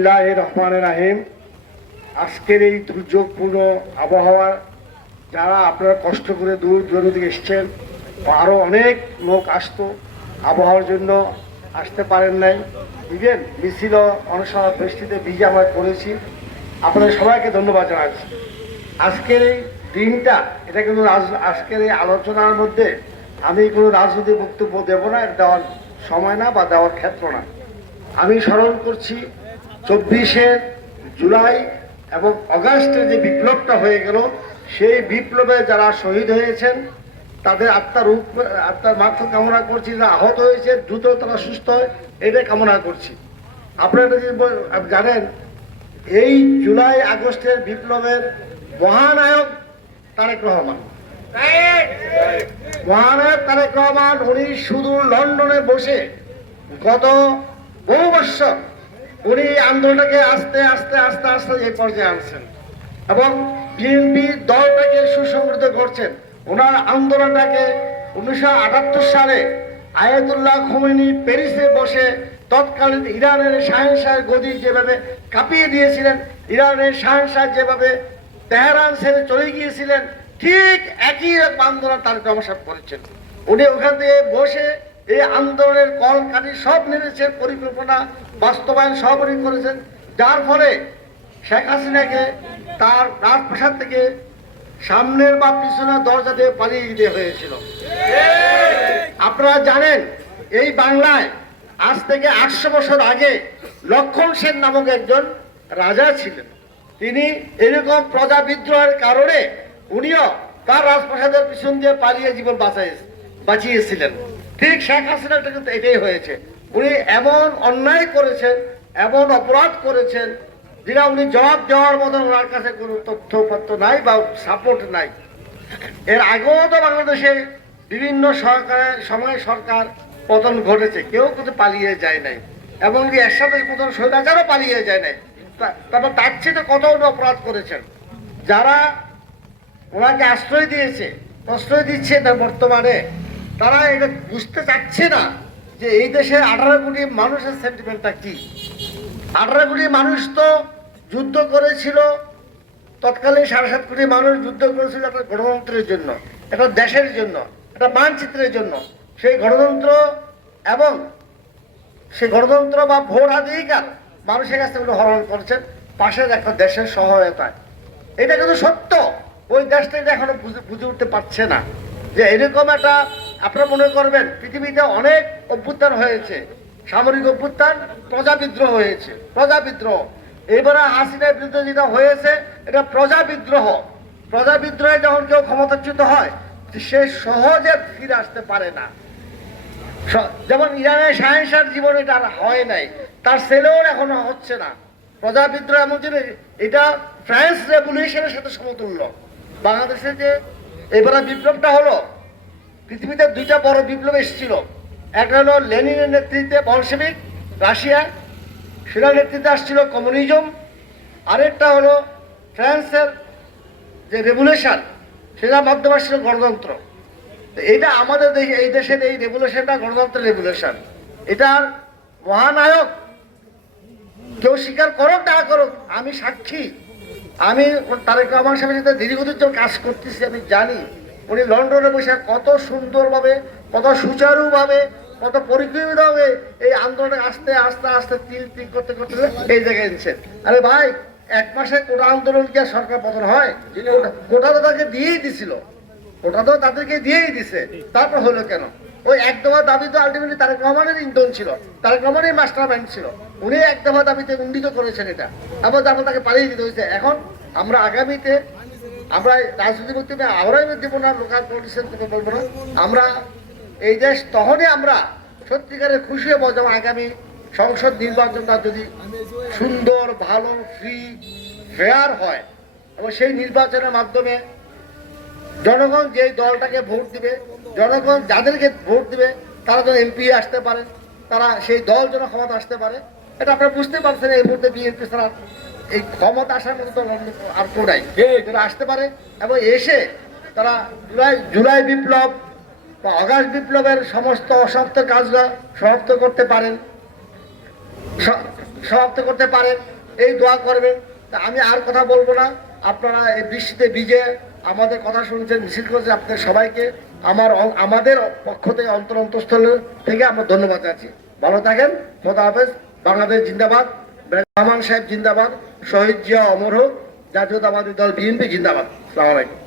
বিসমিল্লাহির রহমানির রহিম। আজকের এই দুর্যোগপূর্ণ আবহাওয়া যারা আপনারা কষ্ট করে দূর দূরান্ত থেকে এসছেন, আরও অনেক লোক আসতো, আবহাওয়ার জন্য আসতে পারেন নাই। ইভেন মিছিল অনেক সময় বৃষ্টিতে ভিজে আমরা করেছি। আপনাদের সবাইকে ধন্যবাদ জানাচ্ছি। আজকের এই দিনটা এটা কিন্তু আজকের এই আলোচনার মধ্যে আমি কোনো রাজনৈতিক বক্তব্য দেব না, এটা দেওয়ার সময় না বা দেওয়ার ক্ষেত্র না। আমি স্মরণ করছি 24শে জুলাই এবং অগাস্টে যে বিপ্লবটা হয়ে গেল, সেই বিপ্লবে যারা শহীদ হয়েছেন তাদের আত্মার মাত্র কামনা করছি, যারা আহত হয়েছে দ্রুত তারা সুস্থ হয় এটাই কামনা করছি। আপনারা যদি জানেন, এই জুলাই আগস্টের বিপ্লবের মহানায়ক তারেক রহমান। মহানায়ক তারেক রহমান উনি শুধু লন্ডনে বসে গত বহু বৎসর উনি আন্দোলনটাকে আস্তে আস্তে আস্তে আস্তে এই পর্যায়ে আনছেন এবং বিএনপি দলটাকে সুসংগঠিত করছেন। ওনার আন্দোলনটাকে 1978 সালে আয়াতুল্লাহ খোমেনি প্যারিসে বসে তৎকালীন ইরানের শাহেনশাহের গদি যেভাবে কাঁপিয়ে দিয়েছিলেন, ইরানের শাহেনশাহ যেভাবে তেহরান ছেড়ে চলে গিয়েছিলেন, ঠিক একই রকম আন্দোলন তারেক রহমান সাহেব করেছেন। উনি ওখান থেকে বসে এই আন্দোলনের কলকাঠি সব নেমেছেন, পরিকল্পনা বাস্তবায়ন সব উনি করেছেন, যার ফলে শেখ হাসিনাকে তার রাজপ্রাসাদ থেকে সামনের বা পিছনের দরজা দিয়ে পালিয়ে দিতে হয়েছিল। আপনারা জানেন, এই বাংলায় আজ থেকে 800 বছর আগে লক্ষণ সেন নামক একজন রাজা ছিলেন। তিনি এরকম প্রজা বিদ্রোহের কারণে উনিও তার রাজপ্রাসাদের পিছন দিয়ে পালিয়ে জীবন বাঁচিয়েছিলেন। ঠিক শেখ হাসিনাটা কিন্তু এটাই হয়েছে। উনি এমন অন্যায় করেছেন, এমন অপরাধ করেছেন, যেটা উনি জবাব দেওয়ার মতন ওনার কাছে কোনো তথ্যপত্র নাই বা সাপোর্ট নাই। এর আগেও তো বাংলাদেশে বিভিন্ন সময় সরকার পতন ঘটেছে, কেউ কিন্তু পালিয়ে যায় নাই, এবং এর সাথে কোথাও স্বৈরাচারও পালিয়ে যায় নাই। তারপর তার চেয়ে কত অপরাধ করেছেন। যারা ওনাকে আশ্রয় দিয়েছে, প্রশ্রয় দিচ্ছে তার বর্তমানে, তারা এটা বুঝতে চাচ্ছে না যে এই দেশে 18 কোটি মানুষের সেন্টিমেন্টটা কি। 18 কোটি মানুষ তো যুদ্ধ করেছিল, তৎকালীন 7.5 কোটি মানুষ যুদ্ধ করেছিল একটা গণতন্ত্রের জন্য, একটা দেশের জন্য, একটা মানচিত্রের জন্য। সেই গণতন্ত্র এবং সেই গণতন্ত্র বা ভোটাধিকার মানুষের কাছ থেকে হরণ করেছেন পাশের একটা দেশের সহায়তায়। এটা কিন্তু সত্য। ওই দেশটা এখনো বুঝে উঠতে পারছে না যে এরকম একটা, আপনারা মনে করবেন পৃথিবীতে অনেক অভ্যুত্থান হয়েছে, সামরিক অভ্যুত্থান, প্রজাবিদ্রোহ হয়েছে, প্রজাবিদ্রোহ। এবারে হাসিনার বিরুদ্ধে যেটা হয়েছে এটা প্রজাবিদ্রোহ। প্রজাবিদ্রোহে যখন কেউ ক্ষমতাচ্যুত হয় সে সহজে ফিরে আসতে পারে না। যেমন ইরানের শাহেনশাহর জীবনে এটা আর হয় নাই, তার ছেলেও এখনো হচ্ছে না। প্রজাবিদ্রোহ এমন জিনিস, এটা ফ্রান্স রেভলিউশনের সাথে সমতুল্য। বাংলাদেশে যে এবারে বিপ্লবটা হলো, পৃথিবীতে 2টা বড় বিপ্লব এসেছিল। একটা হলো লেনিনের নেতৃত্বে বলশেভিক রাশিয়া, সেটার নেতৃত্বে আসছিল কমিউনিজম। আরেকটা হলো ফ্রান্সের যে রেভলিউশন, সেটা মাধ্যমে আসছিল গণতন্ত্র। এটা আমাদের এই দেশের এই রেভলিউশনটা গণতন্ত্রের রেভলিউশন। এটার মহানায়ক কেউ স্বীকার করুক না করুক, আমি সাক্ষী। আমি তারেক রহমান সাহেবের সাথে দীর্ঘদিন কাজ করতেছি, আমি জানি উনি লন্ডনে বসে কত সুন্দরভাবে, কত সুচারুভাবে, কত পরিকল্পিতভাবে এই আন্দোলনে আস্তে আস্তে আস্তে তিল তিল করতে করতে এই জায়গায় এনেছেন। আরে ভাই, 1 মাসে কোটা আন্দোলন কি আর সরকার পতন হয়? কোটা তো তাদেরকে দিয়েই দিছিল, কোটা তো তাদেরকে দিয়েই দিছে, তারপর হলো কেন? ওই 1 দফা দাবি তো আলটিমেটলি তারেক রহমানের ইন্ধন ছিল, তারেক রহমানের মাস্টার মাইন্ড ছিল। উনি 1 দফা দাবিতে উন্নীত করেছেন এটা, আবার তারপর তাকে পালিয়ে দিতে হয়েছে। এখন আমরা আগামীতে আমরা রাজনৈতিক বক্তব্যে আমরাই দেবো না, লোকাল পলিটিশিয়ান থেকে বলবো না। আমরা এই দেশ তখনই আমরা সত্যিকারে খুশি হবো যেমন আগামী সংসদ নির্বাচনটা যদি সুন্দর, ভালো, ফ্রি, ফেয়ার হয়, এবং সেই নির্বাচনের মাধ্যমে জনগণ যেই দলটাকে ভোট দিবে, জনগণ যাদেরকে ভোট দিবে তারা যেন এমপি আসতে পারে, তারা সেই দল যেন ক্ষমতা আসতে পারে। এটা আপনারা বুঝতে পারছেন, এই মুহূর্তে বিএনপি ছাড়া এই ক্ষমতা আসার মতো তো আর কেউ নাই, তারা আসতে পারে এবং এসে তারা জুলাই বিপ্লব বা অগাস্ট বিপ্লবের সমস্ত অসমাপ্ত কাজরা সমাপ্ত করতে পারেন। সমাপ্ত করতে পারেন, এই দোয়া করবেন। তা আমি আর কথা বলবো না, আপনারা এই বৃষ্টিতে ভিজে আমাদের কথা শুনছেন, মিছিল করছেন, আপনাদের সবাইকে আমাদের পক্ষ থেকে অন্তঃস্থল থেকে আমরা ধন্যবাদ জানাচ্ছি। ভালো থাকেন, খোদা হাফেজ। বাংলাদেশ জিন্দাবাদ, রহমান সাহেব জিন্দাবাদ, শহীদ জিয়া অমর হোক, জাতীয়তাবাদী দল বিএনপি জিন্দাবাদ। আসসালামু আলাইকুম।